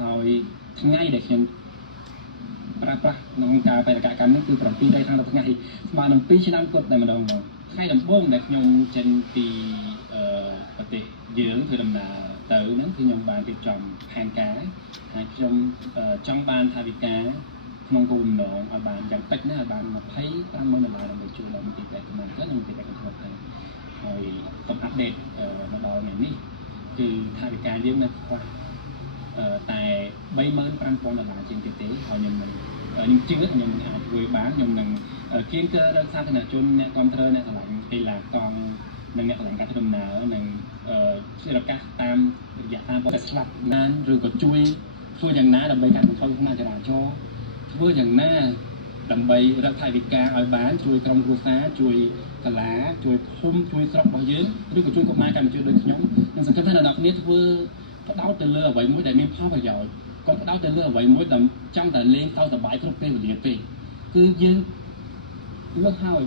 ហើយថ្ងៃដែលខ្ញុំប្រាស់ក្នុងការបេតិកកម្មនេះគឺ7ថ្ងៃខាងថ្ងៃស្មើនឹង2ឆ្នាំគត់តែម្ដងមកថ្ងៃដំបូងដែលខ្ញុំចេញពីប្រទេសយើងធ្វើដំណើរទៅហ្នឹងគឺខ្ញុំបានរៀបចំផែនការហើយខ្ញុំចង់បានថវិកាក្នុងគោលបំណងឲ្យបានយ៉ាងតិចណាស់ឲ្យបាន$25,000ដើម្បីជួយដល់មន្ទីរពេទ្យកម្ពុជានិងមន្ទីរពេទ្យកម្ពុជាហើយសូមអាប់ដេតមកដល់ថ្ងៃនេះគឺថវិកាយើងនៅខ្វះតែ$35,000ជាងទៀតទេហើយខ្ញុំជឿខ្ញុំអាចធ្វើបានខ្ញុំនឹងគៀងកើរកសាធារណជនអ្នកគ្រប់គ្រងអ្នកឆ្លាញ់កីឡាកង់និងអ្នកឆ្លាញ់ការធ្វើដំណើរនិងជាឱកាសតាមរយៈតាមប្រទេសស្លាប់បានឬក៏ជួយធ្វើយ៉ាងណាដើម្បីកាត់បន្ថយគ្រោះថ្នាក់ចរាចរណ៍ធ្វើយ៉ាងណាដើម្បីរកថវិកាឲ្យបានជួយក្រុមគ្រួសារជួយសាលាជួយភូមិជួយស្រុករបស់យើងឬក៏ជួយកុមារកម្ពុជាដូចខ្ញុំនឹងសង្ឃឹមថាអ្នកនរគ្នាធ្វើផ្ដោតទៅលើអ្វីមួយដែលមានផលប្រយោជន៍កុំផ្ដោតទៅលើអ្វីមួយដែលចង់តែលេងសើចសប្បាយគ្រប់ពេលវេលាទេគឺយើងលើកហើយ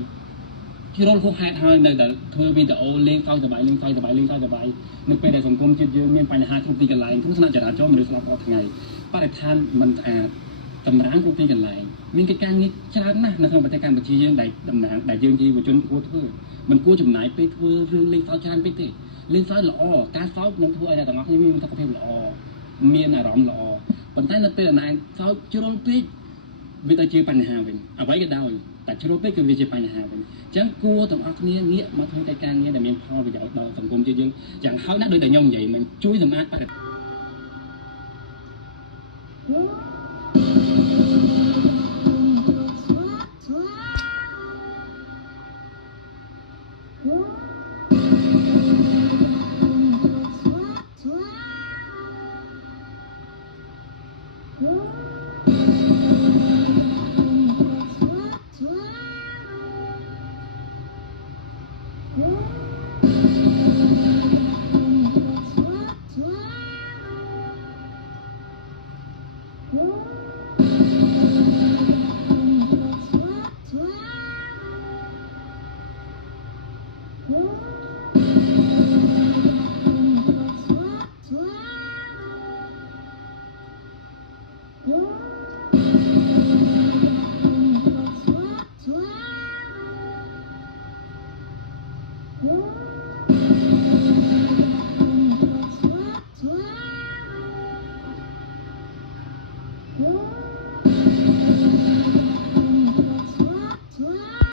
ជារលហួសហេតុហើយនៅតែធ្វើវីដេអូលេងសើចសប្បាយលេងសើចសប្បាយលេងសើចសប្បាយនៅពេលដែលសង្គមជាតិយើងមានបញ្ហាគ្រប់ទីកន្លែងគ្រោះថ្នាក់ចរាចរណ៍មនុស្សស្លាប់រាល់ថ្ងៃបរិស្ថានមិនស្អាតតម្រាំគ្រប់ទីកន្លែងមានកិច្ចការងារច្រើនណាស់នៅក្នុងប្រទេសកម្ពុជាយើងដែលតំណាងដែលយើងជាយុវជនគួរធ្វើមិនគួរចំណាយពេលធ្វើរឿងលេងសើចច្រើនពេកទេលេងសើចល្អការសើចនឹងធ្វើឲ្យអ្នកទាំងអស់គ្នាមានសុខភាពល្អមានអារម្មណ៍ល្អប៉ុន្តែនៅពេលដែលសើចជ្រុលពេកវាទៅជាបញ្ហាវិញអ្វីក៏ដោយតែជ្រុលពេកគឺវាជាបញ្ហាវិញអញ្ចឹងគួរទាំងអស់គ្នាងាកមកធ្វើកិច្ចការងារដែលមានផលប្រយោជន៍ដល់សង្គមជាតិយើងយ៉ាងហោចណាស់ដូចតែខ្ញុំនិយាយមិនជួយសម្អាតបរិស្ថាន